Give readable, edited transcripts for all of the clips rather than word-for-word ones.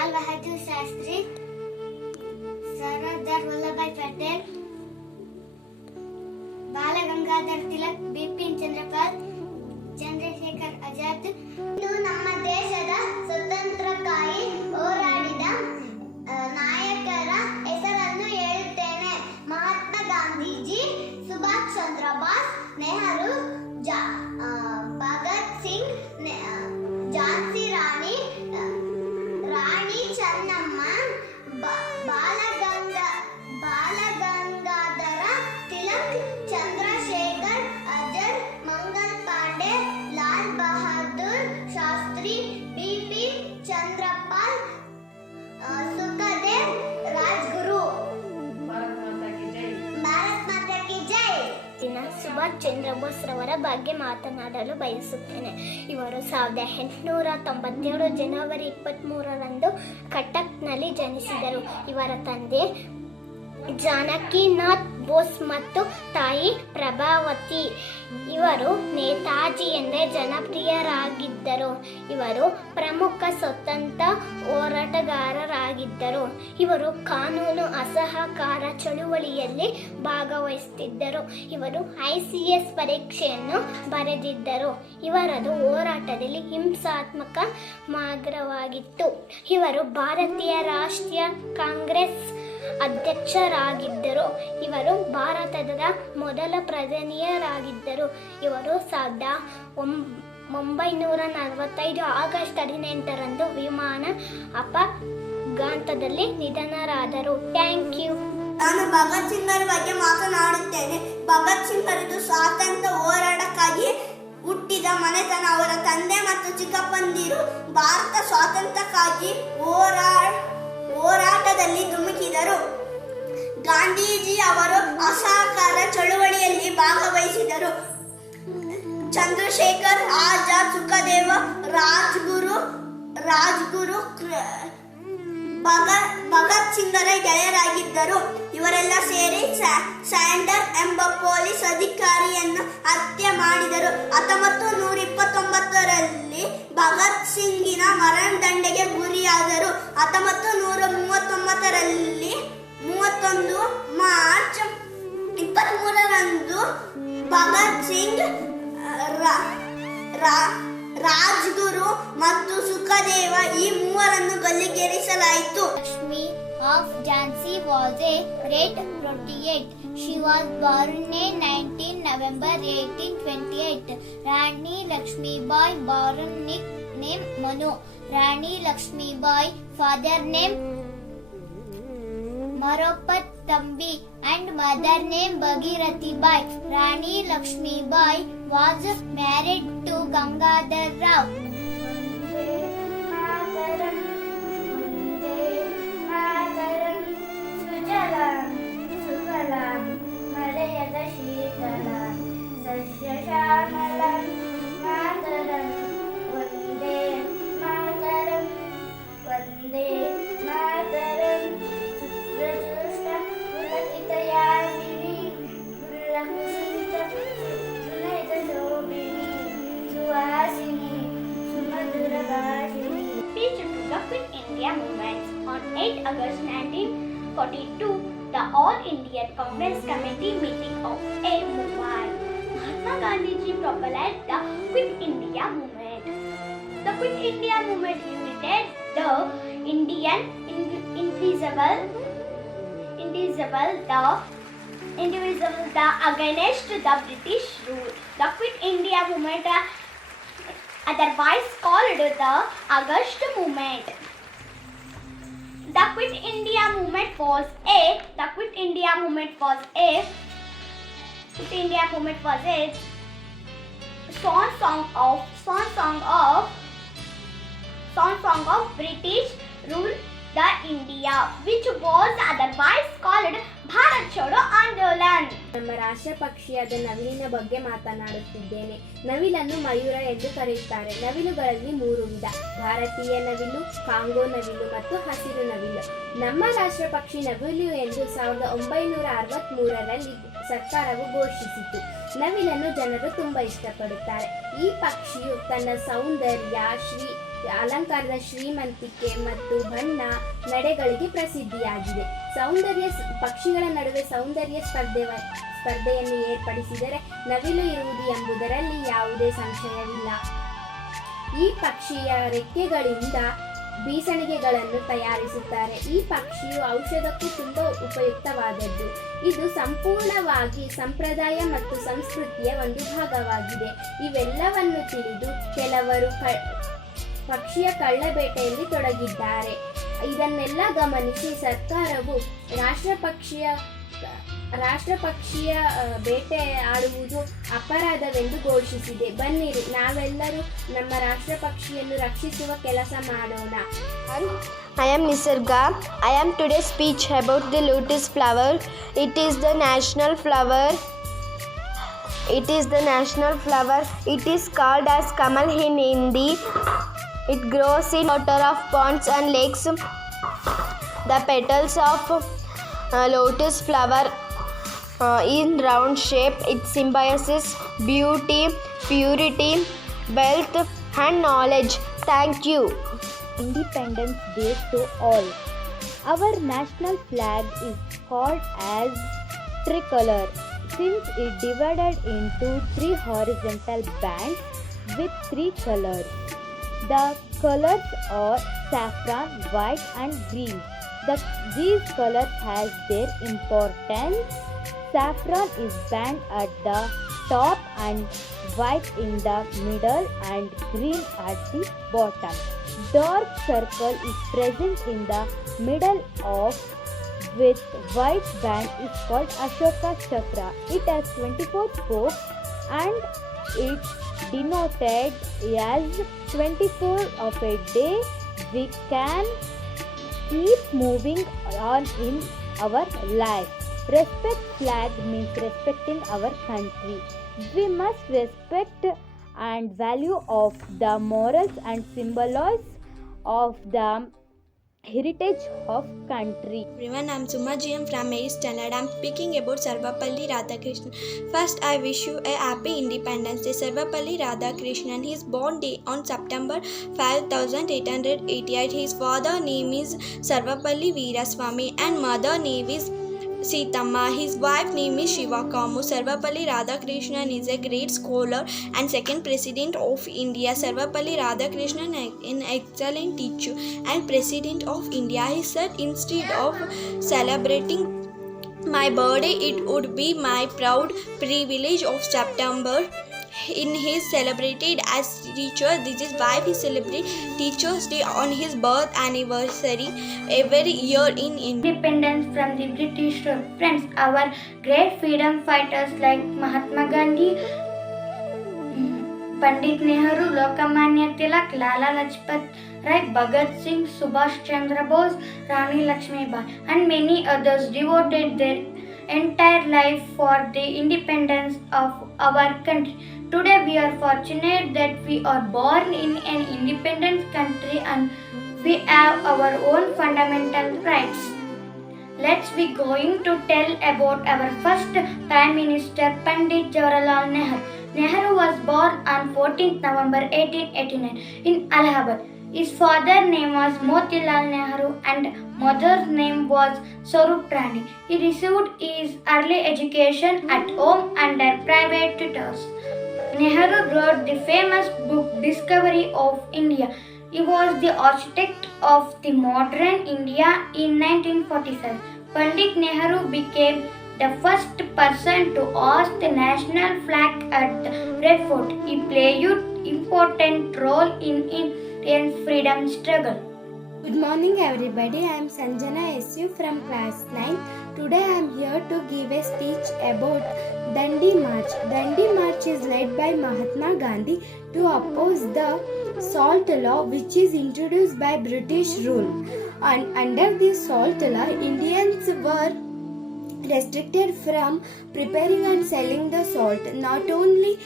लाल बहादुर शास्त्री, सरदार वल्लभभाई पटेल, बाल गंगाधर तिलक, बिपिन चंद्रपाल, ಚಂದ್ರಶೇಖರ್ ಆಜಾದ್. ಇನ್ನು ನಮ್ಮ ದೇಶದ ಸ್ವತಂತ್ರಕ್ಕಾಗಿ ಹೋರಾಡಿದ ನಾಯಕರ ಹೆಸರನ್ನು ಹೇಳುತ್ತೇನೆ. ಮಹಾತ್ಮ ಗಾಂಧೀಜಿ, ಸುಭಾಷ್ ಚಂದ್ರ ಬೋಸ್, ನೆಹರು, ಭಗತ್ ಸಿಂಗ್, ಝಾನ್ಸಿ ರಾಣಿ ಚೆನ್ನಮ್ಮ, ಬಾಲಗಂಗಾಧರ ತಿಲಕ್, ಚಂದ್ರಶೇಖರ್ ಆಜಾದ್, ಮಂಗಲ್ ಪಾಂಡೆ, ಲಾಲ್ ಬಹಾದೂರ್ ಶಾಸ್ತ್ರಿ, ಬಿಪಿನ್ ಚಂದ್ರಪಾಲ್, ಸುಖದೇವ್, ರಾಜ್ಗುರು. ಭಾರತ್ ಮಾತಾ ಕಿ ಜೈ. ಸುಭಾಷ್ ಚಂದ್ರ ಬೋಸ್ ರವರ ಬಗ್ಗೆ ಮಾತನಾಡಲು ಬಯಸುತ್ತೇನೆ. ಇವರು 1897 ಜನವರಿ 23ರಂದು ಕಟಕ್ನಲ್ಲಿ ಜನಿಸಿದರು. ಇವರ ತಂದೆ ಜಾನಕಿನಾಥ್ ಬೋಸ್ ಮತ್ತು ತಾಯಿ ಪ್ರಭಾವತಿ. ಇವರು ನೇತಾಜಿ ಎಂದೇ ಜನಪ್ರಿಯರಾಗಿದ್ದರು. ಇವರು ಪ್ರಮುಖ ಸ್ವತಂತ್ರ ಹೋರಾಟಗಾರರಾಗಿದ್ದರು. ಇವರು ಕಾನೂನು ಅಸಹಕಾರ ಚಳುವಳಿಯಲ್ಲಿ ಭಾಗವಹಿಸುತ್ತಿದ್ದರು. ಇವರು ICS ಪರೀಕ್ಷೆಯನ್ನು ಬರೆದಿದ್ದರು. ಇವರದು ಹೋರಾಟದಲ್ಲಿ ಹಿಂಸಾತ್ಮಕ ಮಾರ್ಗವಾಗಿತ್ತು. ಇವರು ಭಾರತೀಯ ರಾಷ್ಟ್ರೀಯ ಕಾಂಗ್ರೆಸ್ ಅಧ್ಯಕ್ಷರಾಗಿದ್ದರು. ಇವರು ಭಾರತದ ಮೊದಲ ಪ್ರಧಾನಿಯರಾಗಿದ್ದರು. ಇವರು 1945 ಆಗಸ್ಟ್ 18ರಂದು ವಿಮಾನ ಅಪಘಾತದಲ್ಲಿ ನಿಧನರಾದರು. Thank you. ನಾನು ಭಗತ್ ಸಿಂಗರ ಬಗ್ಗೆ ಮಾತನಾಡುತ್ತೇನೆ. ಭಗತ್ ಸಿಂಗರದು ಸ್ವಾತಂತ್ರ್ಯ ಹೋರಾಟಕ್ಕಾಗಿ ಹುಟ್ಟಿದ ಮನೆತನ. ಅವರ ತಂದೆ ಮತ್ತು ಚಿಕ್ಕಪ್ಪಂದಿರು ಭಾರತ ಸ್ವಾತಂತ್ರ್ಯಕ್ಕಾಗಿ ಹೋರಾಟದಲ್ಲಿ ಧುಮುಕಿದರು. ಗಾಂಧೀಜಿ ಅವರು ಅಸಹಕಾರ ಚಳುವಳಿಯಲ್ಲಿ ಭಾಗವಹಿಸಿದರು. ಚಂದ್ರಶೇಖರ್ ಆಜಾದ್, ಸುಖದೇವ, ರಾಜ್ಗುರು ಭಗತ್ ಸಿಂಗರ ಗೆಳೆಯರಾಗಿದ್ದರು. ಇವರೆಲ್ಲ ಸೇರಿ ಸ್ಯಾಂಡರ್ ಎಂಬ ಪೊಲೀಸ್ ಅಧಿಕಾರಿಯನ್ನು ಹತ್ಯೆ ಮಾಡಿದರು. 1929ರಲ್ಲಿ ಭಗತ್ ಸಿಂಗಿನ ಮರಣದಂಡನೆಗೆ ಗುರಿಯಾದರು. 1939ರಲ್ಲಿ 31 ಮಾರ್ಚ್ 23ರಂದು ಭಗತ್ ಸಿಂಗ್, ರಾಜ್ಗುರು ಮತ್ತು ಸುಖದೇವ ಈ ಮೂವರನ್ನು ಗಲ್ಲಿಗೇರಿಸಲಾಯಿತು. Lakshmi of Jhansi was a great patriot. She was born in 19 November 1828. Rani Lakshmibai, born nickname Manu. Rani Lakshmibai, father name Maropat Tambi and mother name Bhagirathi Bai. Rani Lakshmibai was married to Gangadhar Rao. ಸುಜಲಾಂ ಸುಫಲಾಂ ಮಲಯದ ಶೀತಲಾಂ ಸಸ್ಯಶ್ಯಾಮಲಾಂ Mataram Vande Mataram Vande Mataram. ಸುಪ್ರಜುಷ್ಟ ಪುಲಕಿತಯಾಮಿನಿ ಪುಲ್ಲಕುಸುಮಿತ ಸುನಯತ ಶೋಭಿನಿ Suvasini ಸುಮಧುರಭಾಷಿಣಿ. Speech to the Quit India Movement. On 8 August 1942, the All Indian Congress Committee meeting of Mumbai. Mahatma Gandhi propelled the Quit India Movement. The Quit India Movement united the Indian indivisible against the British rule. The Quit India Movement, otherwise called the August Movement. The Quit India Movement was a song of British rule the India, which was otherwise called Bharat ಚೋಡೋ ಆಂದೋಲನ್. ನಮ್ಮ ರಾಷ್ಟ್ರ ಪಕ್ಷಿಯಾದ ನವಿಲಿನ ಬಗ್ಗೆ ಮಾತನಾಡುತ್ತಿದ್ದೇನೆ. ನವಿಲನ್ನು ಮಯೂರ ಎಂದು ಕರೆಯುತ್ತಾರೆ. ನವಿಲುಗಳಲ್ಲಿ 3 ವಿಧ: ಭಾರತೀಯ ನವಿಲು, Congo ನವಿಲು ಮತ್ತು ಹಸಿರು ನವಿಲು. ನಮ್ಮ ರಾಷ್ಟ್ರ ಪಕ್ಷಿ ನವಿಲು ಎಂದು 1963ರಲ್ಲಿ ಸರ್ಕಾರವು ಘೋಷಿಸಿತು. ನವಿಲನ್ನು ಜನರು ತುಂಬಾ ಇಷ್ಟಪಡುತ್ತಾರೆ. ಈ ಪಕ್ಷಿಯು ತನ್ನ ಸೌಂದರ್ಯ, ಅಲಂಕಾರದ ಶ್ರೀಮಂತಿಕೆ ಮತ್ತು ಬಣ್ಣ ನಡೆಗಳಿಗೆ ಪ್ರಸಿದ್ಧಿಯಾಗಿದೆ. ಪಕ್ಷಿಗಳ ನಡುವೆ ಸೌಂದರ್ಯ ಸ್ಪರ್ಧೆಯನ್ನು ಏರ್ಪಡಿಸಿದರೆ ನವಿಲು ಇರುವುದು ಎಂಬುದರಲ್ಲಿ ಯಾವುದೇ ಸಂಶಯವಿಲ್ಲ. ಈ ಪಕ್ಷಿಯ ರೆಕ್ಕೆಗಳಿಂದ ಬೀಸಣಿಗೆಗಳನ್ನು ತಯಾರಿಸುತ್ತಾರೆ. ಈ ಪಕ್ಷಿಯು ಔಷಧಕ್ಕೂ ತುಂಬ ಉಪಯುಕ್ತವಾದದ್ದು. ಇದು ಸಂಪೂರ್ಣವಾಗಿ ಸಂಪ್ರದಾಯ ಮತ್ತು ಸಂಸ್ಕೃತಿಯ ಒಂದು ಭಾಗವಾಗಿದೆ. ಇವೆಲ್ಲವನ್ನು ತಿಳಿದು ಕೆಲವರು ಪಕ್ಷಿಯ ಕಳ್ಳಬೇಟೆಯಲ್ಲಿ ತೊಡಗಿದ್ದಾರೆ. ಇದನ್ನೆಲ್ಲ ಗಮನಿಸಿ ಸರ್ಕಾರವು ರಾಷ್ಟ್ರಪಕ್ಷಿಯ ಬೇಟೆ ಆಡುವುದು ಅಪರಾಧವೆಂದು ಘೋಷಿಸಿದೆ. ಬನ್ನಿರಿ, ನಾವೆಲ್ಲರೂ ನಮ್ಮ ರಾಷ್ಟ್ರಪಕ್ಷಿಯನ್ನು ರಕ್ಷಿಸುವ ಕೆಲಸ ಮಾಡೋಣ. I am Nisarga. I am today speech about the lotus flower. It is the national flower. It is called as Kamal in Hindi. It grows in water of ponds and lakes. The petals of lotus flower in round shape. It symbolizes beauty, purity, wealth and knowledge. Thank you. Independence Day to all. Our national flag is called as tricolor since it divided into 3 horizontal bands with 3 colors. The colors are saffron, white and green. These colors has their importance. Saffron is band at the top and white in the middle and green at the bottom. Dark circle is present in the middle of with white band is called Ashoka Chakra. It has 24 spokes and it's denoted as 24 of a day. We can keep moving on in our life. Respect flag means respecting our country. We must respect and value of the morals and symbols of the heritage of country. Everyone, I'm Suma GM from 8th standard. I'm speaking about Sarvapalli Radhakrishnan. First, I wish you a happy Independence Day. Sarvapalli Radhakrishnan, his born day on September 5888. His father name is Sarvapalli Veeraswamy and mother name is Sithamma. His wife name is Shivakamu. Sarvapalli Radhakrishnan is a great scholar and second president of India. Sarvapalli Radhakrishnan an excellent teacher and president of India. He said, instead of celebrating my birthday, it would be my proud privilege of September in his celebrated as teacher. This is why we celebrate Teachers Day on his birth anniversary every year in India. Independence from the British rule. Friends, our great freedom fighters like Mahatma Gandhi, Pandit Nehru, Lokmanya Tilak, Lala Lajpat Rai, Bhagat Singh, Subhash Chandra Bose, Rani Lakshmibai and many others devoted their entire life for the independence of our country. Today we are fortunate that we are born in an independent country and we have our own fundamental rights. Let's be going to tell about our first Prime Minister Pandit Jawaharlal Nehru. Nehru was born on 14th November 1889 in Allahabad. His father's name was Motilal Nehru and mother's name was Swarup Rani. He received his early education at home under private tutors. Nehru wrote the famous book Discovery of India. He was the architect of the modern India in 1947. Pandit Nehru became the first person to hoist the national flag at the Red Fort. He played an important role in India's freedom struggle. Good morning everybody, I am Sanjana SU from class 9. Today I am here to give a speech about Dandi March. Dandi March is led by Mahatma Gandhi to oppose the salt law which is introduced by British rule. And under this salt law, Indians were restricted from preparing and selling the salt. Not only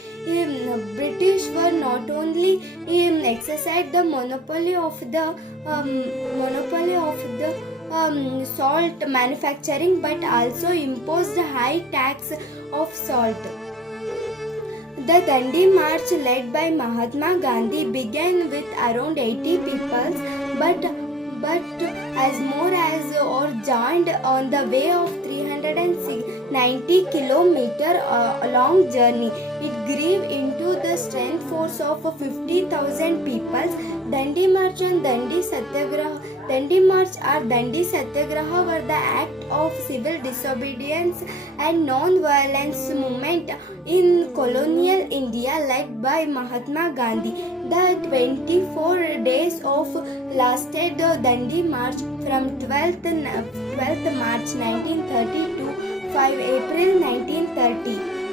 British were not only exercised the monopoly of the salt manufacturing but also imposed high tax of salt. The Dandi March led by Mahatma Gandhi began with around 80 people, but as more as or joined on the way of 390 kilometer long journey. It grew into the strength force of 50,000 people. Dandi March and Dandi Satyagraha. Dandi March or Dandi Satyagraha were the act of civil disobedience and non-violence movement in colonial India led by Mahatma Gandhi. The 24 days of lasted the Dandi March from 12th March 1930 to 5 April 1930.